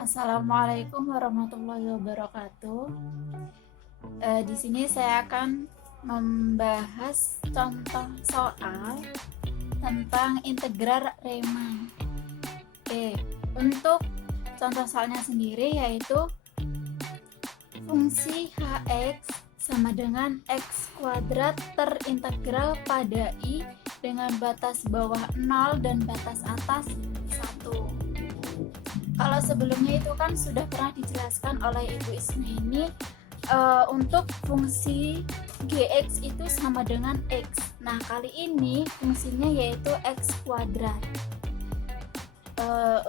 Assalamualaikum warahmatullahi wabarakatuh. Di sini saya akan membahas contoh soal tentang integral Riemann. Untuk contoh soalnya sendiri yaitu fungsi hx sama dengan x kuadrat terintegral pada i dengan batas bawah 0 dan batas atas 1. Kalau sebelumnya itu kan sudah pernah dijelaskan oleh Ibu Ismi ini untuk fungsi gx itu sama dengan x. Nah, kali ini fungsinya yaitu x kuadrat.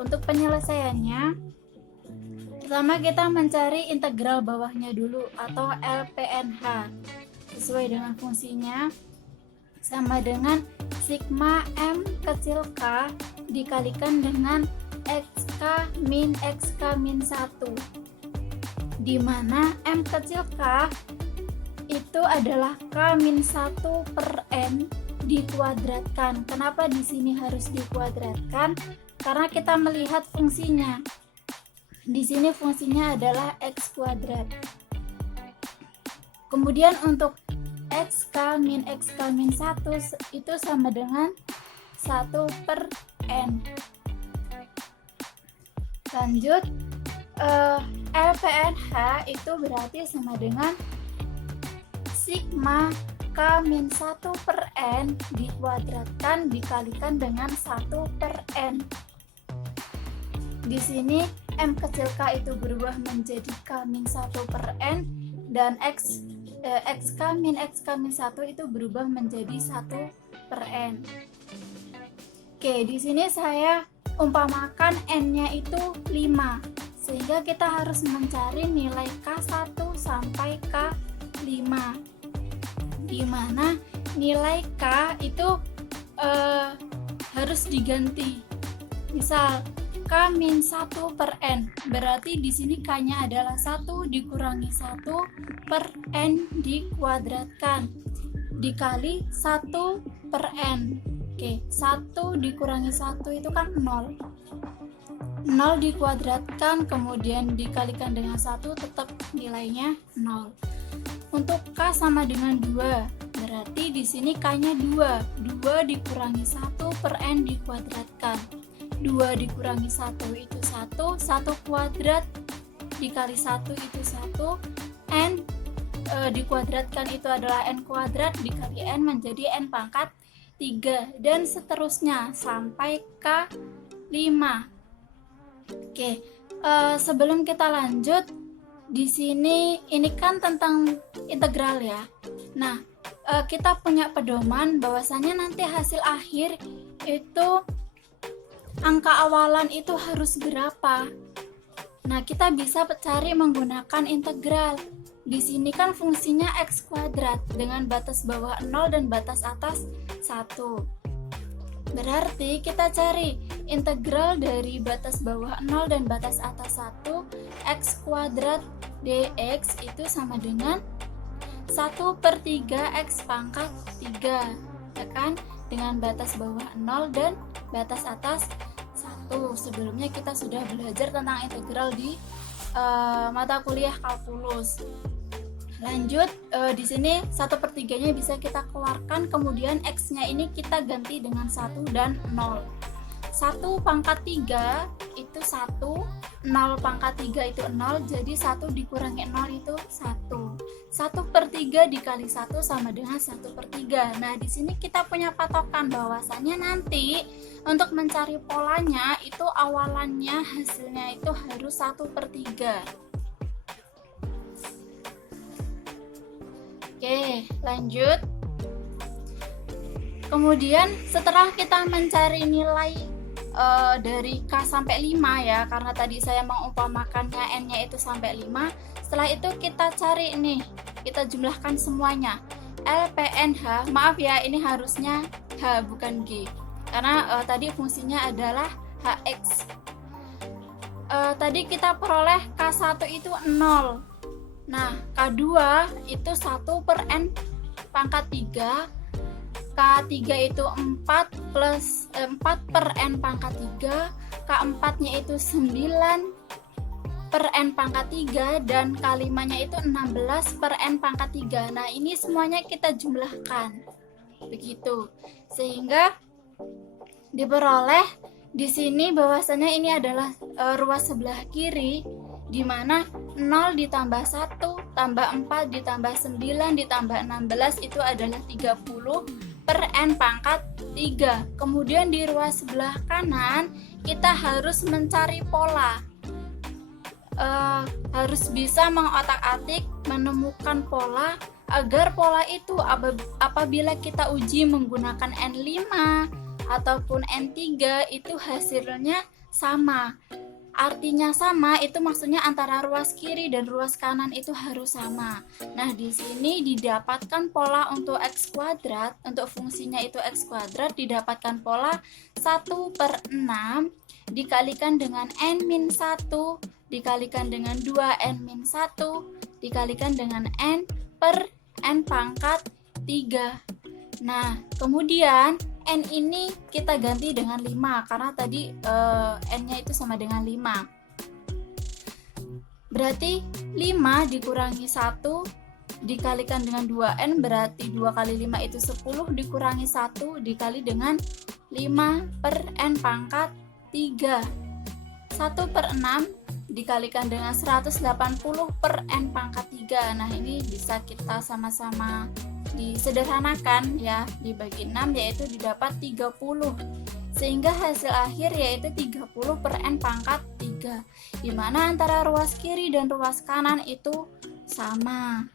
Untuk penyelesaiannya, pertama kita mencari integral bawahnya dulu atau LPNH sesuai dengan fungsinya sama dengan sigma m kecil k dikalikan dengan xk min 1, di mana m kecil k itu adalah k min 1 per n dikuadratkan. Kenapa di sini harus dikuadratkan? Karena kita melihat fungsinya. Di sini fungsinya adalah x kuadrat. Kemudian untuk xk min 1 itu sama dengan 1 per n. Lanjut, LPNH itu berarti sama dengan sigma k min 1 per n dikuadratkan dikalikan dengan 1 per n. Di sini m kecil k itu berubah menjadi k min 1 per n dan xk min 1 itu berubah menjadi 1 per n. Oke, di sini saya umpamakan n-nya itu 5, sehingga kita harus mencari nilai K1 sampai K5, di mana nilai K itu harus diganti. Misal K-1 per n, berarti di sini K-nya adalah 1 dikurangi 1 per n dikuadratkan dikali 1 per n. Oke, 1 dikurangi 1 itu kan 0. 0 dikuadratkan kemudian dikalikan dengan 1 tetap nilainya 0. Untuk K sama dengan 2, berarti di sini K-nya 2. 2 dikurangi 1 per n dikuadratkan. 2 dikurangi 1 itu 1, 1 kuadrat dikali 1 itu 1, n dikuadratkan itu adalah n kuadrat dikali n menjadi n pangkat 3 dan seterusnya sampai K5. Oke, sebelum kita lanjut, di sini ini kan tentang integral ya. Nah, kita punya pedoman bahwasanya nanti hasil akhir itu angka awalan itu harus berapa. Nah, kita bisa cari menggunakan integral. Di sini kan fungsinya x kuadrat dengan batas bawah 0 dan batas atas 1. Berarti kita cari integral dari batas bawah 0 dan batas atas 1, x kuadrat dx itu sama dengan 1 per 3 x pangkat 3, ya kan? Dengan batas bawah 0 dan batas atas 1. Sebelumnya kita sudah belajar tentang integral di mata kuliah kalkulus. Lanjut, di sini 1 per 3-nya bisa kita keluarkan, kemudian x-nya ini kita ganti dengan 1 dan 0. 1 pangkat 3 itu 1, 0 pangkat 3 itu 0, jadi 1 dikurangi 0 itu 1. 1 per 3 dikali 1 sama dengan 1 per 3. Nah, di sini kita punya patokan bahwasanya nanti untuk mencari polanya itu awalannya hasilnya itu harus 1 per 3. Oke, lanjut. Kemudian setelah kita mencari nilai dari K sampai 5 ya, karena tadi saya mengumpamakannya n-nya itu sampai 5. Setelah itu kita cari nih, kita jumlahkan semuanya. LPNH, maaf ya, ini harusnya H bukan G. Karena tadi fungsinya adalah HX. Tadi kita peroleh K1 itu 0. Nah, K2 itu 1 per n pangkat 3, K3 itu 4 plus 4 per n pangkat 3, K4 nya itu 9 per n pangkat 3 dan K5-nya itu 16 per n pangkat 3. Nah, ini semuanya kita jumlahkan. Begitu. Sehingga diperoleh di sini bahwasanya ini adalah ruas sebelah kiri, di mana 0 ditambah 1 tambah 4 ditambah 9 ditambah 16 itu adalah 30 per n pangkat 3. Kemudian di ruas sebelah kanan kita harus mencari pola, harus bisa mengotak-atik menemukan pola agar pola itu apabila kita uji menggunakan N5 ataupun N3 itu hasilnya sama. Artinya sama itu maksudnya antara ruas kiri dan ruas kanan itu harus sama. Nah, di sini didapatkan pola untuk X kuadrat, untuk fungsinya itu X kuadrat didapatkan pola 1/6 dikalikan dengan N-1 dikalikan dengan 2N-1 dikalikan dengan N per N pangkat 3. Nah, kemudian N ini kita ganti dengan 5 karena tadi N-nya itu sama dengan 5. Berarti 5 dikurangi 1 dikalikan dengan 2N berarti 2 kali 5 itu 10 dikurangi 1 dikali dengan 5 per N pangkat 3. 1/6 dikalikan dengan 180 per N pangkat 3. Nah, ini bisa kita sama-sama disederhanakan ya, dibagi 6 yaitu didapat 30, sehingga hasil akhir yaitu 30 per N pangkat 3, dimana antara ruas kiri dan ruas kanan itu sama.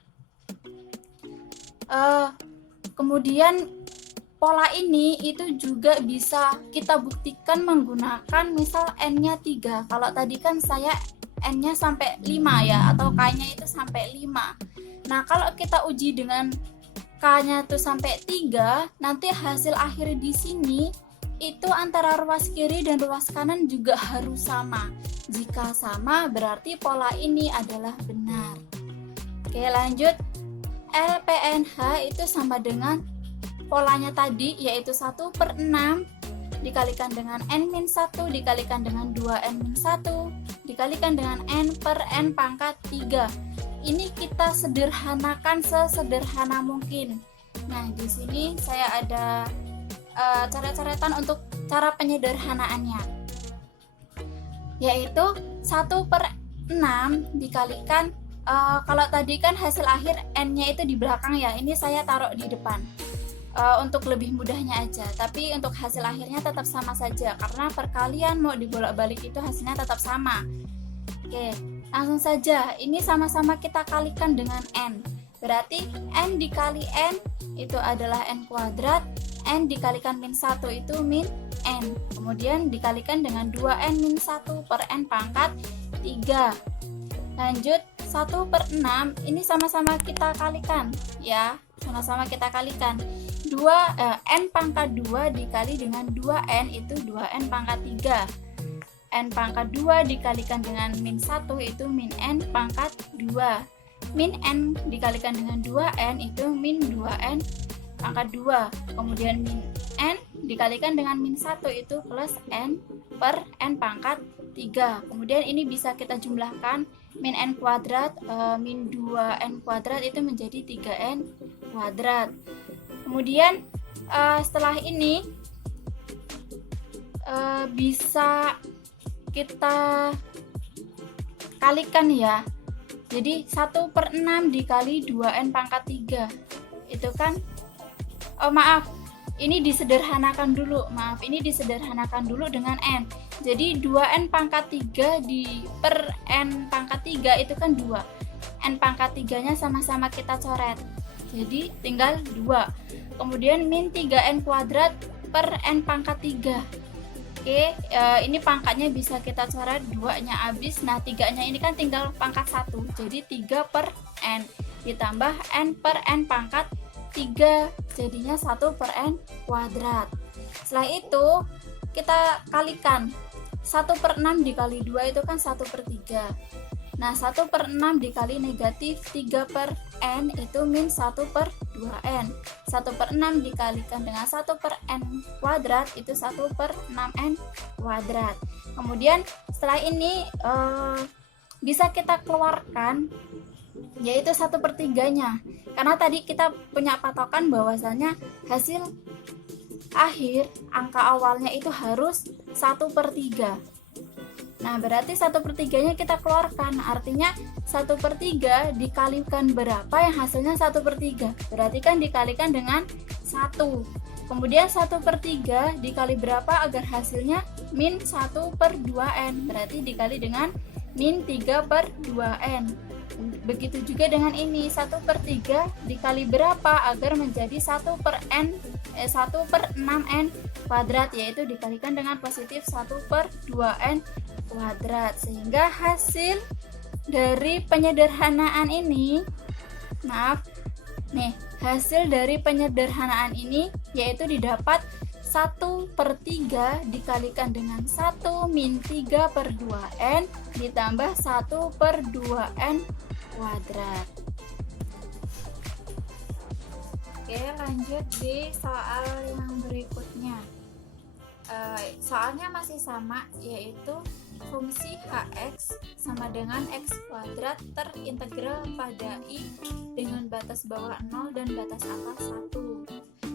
Kemudian pola ini itu juga bisa kita buktikan menggunakan misal N-nya 3. Kalau tadi kan saya N-nya sampai 5 ya, atau K-nya itu sampai 5. Nah, kalau kita uji dengan K-nya itu sampai 3, nanti hasil akhir di sini itu antara ruas kiri dan ruas kanan juga harus sama. Jika sama, berarti pola ini adalah benar. Oke, lanjut. LPNH itu sama dengan polanya tadi, yaitu 1/6 dikalikan dengan N-1 dikalikan dengan 2N-1 dikalikan dengan N per N pangkat 3. Ini kita sederhanakan sesederhana mungkin. Nah, di sini saya ada coret-coretan untuk cara penyederhanaannya, yaitu 1/6 dikalikan kalau tadi kan hasil akhir N-nya itu di belakang ya, ini saya taruh di depan untuk lebih mudahnya aja, tapi untuk hasil akhirnya tetap sama saja karena perkalian mau dibolak-balik itu hasilnya tetap sama. Oke, langsung saja, ini sama-sama kita kalikan dengan N. Berarti N dikali N itu adalah N kuadrat, N dikalikan min 1 itu min N. Kemudian dikalikan dengan 2N-1 per N pangkat 3. Lanjut, 1/6 ini sama-sama kita kalikan ya, sama-sama kita kalikan. N pangkat 2 dikali dengan 2N itu 2N pangkat 3. N pangkat 2 dikalikan dengan min 1 itu min N pangkat 2. Min N dikalikan dengan 2N itu min 2N pangkat 2. Kemudian min N dikalikan dengan min 1 itu plus N per N pangkat 3. Kemudian ini bisa kita jumlahkan, min N kuadrat min 2N kuadrat itu menjadi 3N kuadrat. Kemudian setelah ini bisa kita kalikan ya. Jadi 1/6 dikali 2N pangkat 3 itu kan ini disederhanakan dulu dengan N. Jadi 2N pangkat 3 per N pangkat 3 itu kan 2. N pangkat 3 nya sama-sama kita coret, jadi tinggal 2. Kemudian min 3N kuadrat per N pangkat 3. Oke, ini pangkatnya bisa kita coret, 2-nya habis. Nah, 3-nya ini kan tinggal pangkat 1. Jadi 3 per N ditambah N per N pangkat 3, jadinya 1 per N kuadrat. Setelah itu kita kalikan, 1/6 dikali 2 itu kan 1/3. Nah, 1/6 dikali negatif 3 per N itu min 1/2N. 1/6 dikalikan dengan 1 per N kuadrat itu 1/6N kuadrat. Kemudian setelah ini bisa kita keluarkan, yaitu 1/3-nya. Karena tadi kita punya patokan bahwasanya hasil akhir angka awalnya itu harus 1/3. Nah, berarti 1/3-nya kita keluarkan. Artinya 1/3 dikalikan berapa yang hasilnya 1/3? Berarti kan dikalikan dengan 1. Kemudian 1/3 dikali berapa agar hasilnya min 1/2n? Berarti dikali dengan min 3/2n. Begitu juga dengan ini, 1/3 dikali berapa agar menjadi 1/6n kuadrat, yaitu dikalikan dengan positif 1/2n kuadrat. Sehingga hasil dari penyederhanaan ini, hasil dari penyederhanaan ini yaitu didapat 1/3 dikalikan dengan 1 min 3/2n ditambah 1/2n kuadrat. Oke, lanjut di soal yang berikutnya. Soalnya masih sama, yaitu fungsi hx sama dengan x kuadrat terintegral pada i dengan batas bawah 0 dan batas atas 1.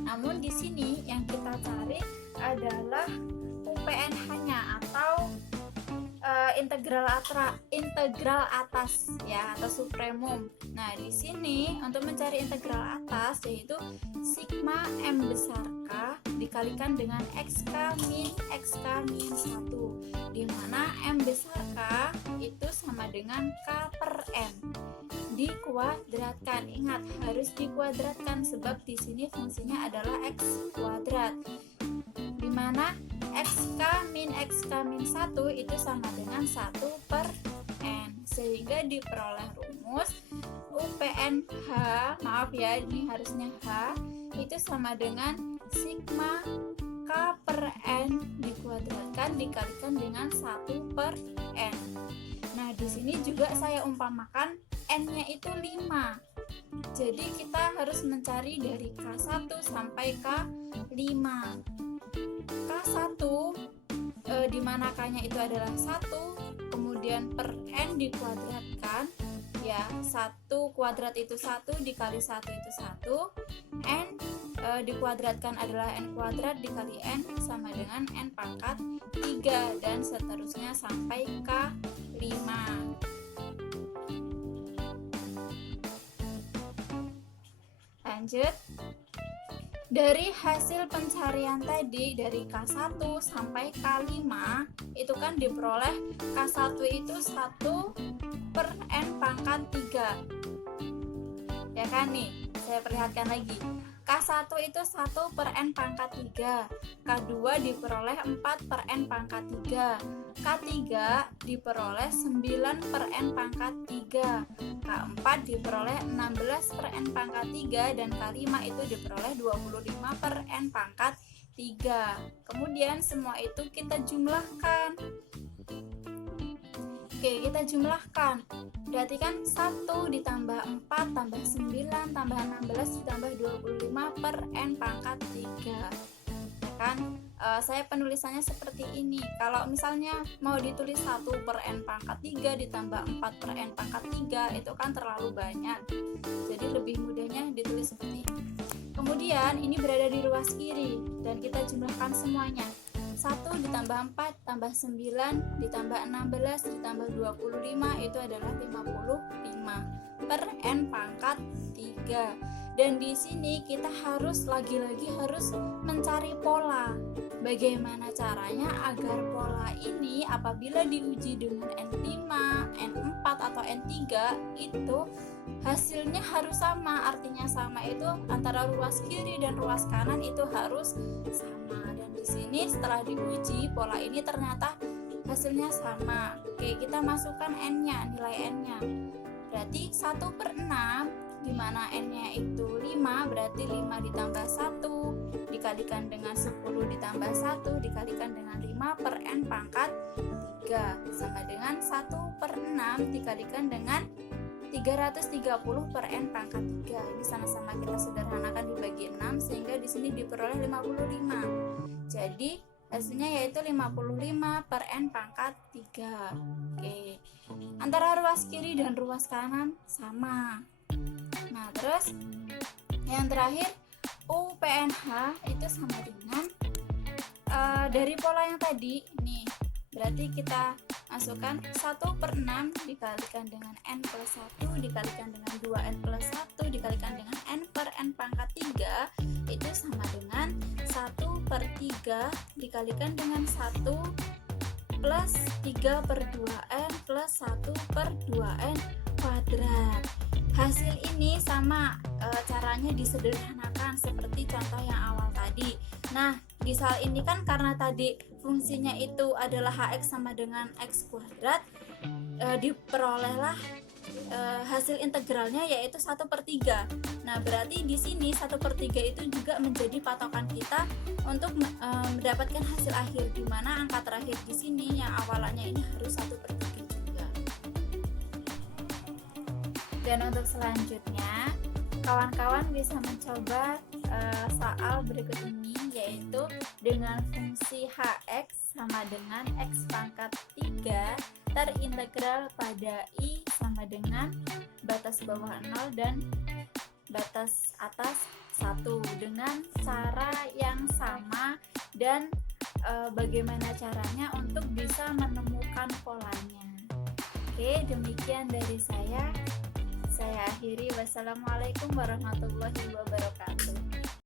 Namun di sini yang kita cari adalah UPNH-nya atau integral atas ya, atau supremum. Nah, di sini untuk mencari integral atas yaitu sigma m besar K dikalikan dengan xk min 1, di mana m besar K itu sama dengan K/m dikuadratkan. Ingat, harus dikuadratkan sebab di sini fungsinya adalah x kuadrat, di mana xk min 1 itu sama dengan 1/n, sehingga diperoleh rumus UPNH, maaf ya ini harusnya H, itu sama dengan sigma K/n dikuadratkan dikalikan dengan 1/n. Nah, di sini juga saya umpamakan n-nya itu 5. Jadi kita harus mencari dari K1 sampai K5. K1 di mana K-nya itu adalah 1, kemudian per n dikuadratkan ya, 1 kuadrat itu 1 dikali 1 itu 1, n dikuadratkan adalah n kuadrat dikali n sama dengan n pangkat 3, dan seterusnya sampai K5. Lanjut. Dari hasil pencarian tadi dari K1 sampai K5 itu kan diperoleh K1 itu 1/n pangkat 3. Ya kan nih, saya perlihatkan lagi. K1 itu 1/n pangkat 3, K2 diperoleh 4/n pangkat 3, K3 diperoleh 9/n pangkat 3, K4 diperoleh 16/n pangkat 3, dan K5 itu diperoleh 25/n pangkat 3. Kemudian semua itu kita jumlahkan. Oke, kita jumlahkan. Berarti kan 1 ditambah 4 tambah 9 tambah 16 ditambah 25/n pangkat 3. Ya kan? Saya penulisannya seperti ini. Kalau misalnya mau ditulis 1/n pangkat 3 ditambah 4/n pangkat 3 itu kan terlalu banyak. Jadi lebih mudahnya ditulis seperti ini. Kemudian ini berada di ruas kiri dan kita jumlahkan semuanya. 1 ditambah 4 tambah 9 ditambah 16 ditambah 25 itu adalah 55/n pangkat 3. Dan di sini kita harus lagi-lagi harus mencari pola. Bagaimana caranya agar pola ini apabila diuji dengan N5, N4 atau N3 itu hasilnya harus sama. Artinya sama itu antara ruas kiri dan ruas kanan itu harus sama. Dan di sini setelah diuji pola ini ternyata hasilnya sama. Oke, kita masukkan n-nya, nilai n-nya. Berarti 1/6 di mana n-nya itu 5, berarti 5 ditambah 1 dikalikan dengan 10 ditambah 1 dikalikan dengan 5/n pangkat 3 sama dengan 1/6 dikalikan dengan 330/n pangkat 3. Ini sama-sama kita sederhanakan dibagi 6 sehingga di sini diperoleh 55. Jadi hasilnya yaitu 55/n pangkat 3. Oke. Antara ruas kiri dan ruas kanan sama. Nah, terus yang terakhir UPNH itu sama dengan dari pola yang tadi nih, berarti kita masukkan 1/6 dikalikan dengan N plus 1 dikalikan dengan 2N plus 1 dikalikan dengan N per N pangkat 3 itu sama dengan 1/3 dikalikan dengan 1 plus 3/2N plus 1/2N kuadrat. Hasil ini sama caranya disederhanakan seperti contoh yang awal tadi. Nah, di soal ini kan karena tadi fungsinya itu adalah Hx sama dengan X kuadrat, diperolehlah hasil integralnya yaitu 1/3. Nah, berarti di sini 1/3 itu juga menjadi patokan kita untuk mendapatkan hasil akhir, di mana angka terakhir di sini yang awalannya ini harus 1/3 juga. Dan untuk selanjutnya, kawan-kawan bisa mencoba soal berikut ini, yaitu dengan fungsi Hx sama dengan X pangkat 3 terintegral pada I sama dengan batas bawah 0 dan batas atas 1 dengan cara yang sama, dan bagaimana caranya untuk bisa menemukan polanya. Oke, demikian dari saya akhiri. Wassalamualaikum warahmatullahi wabarakatuh.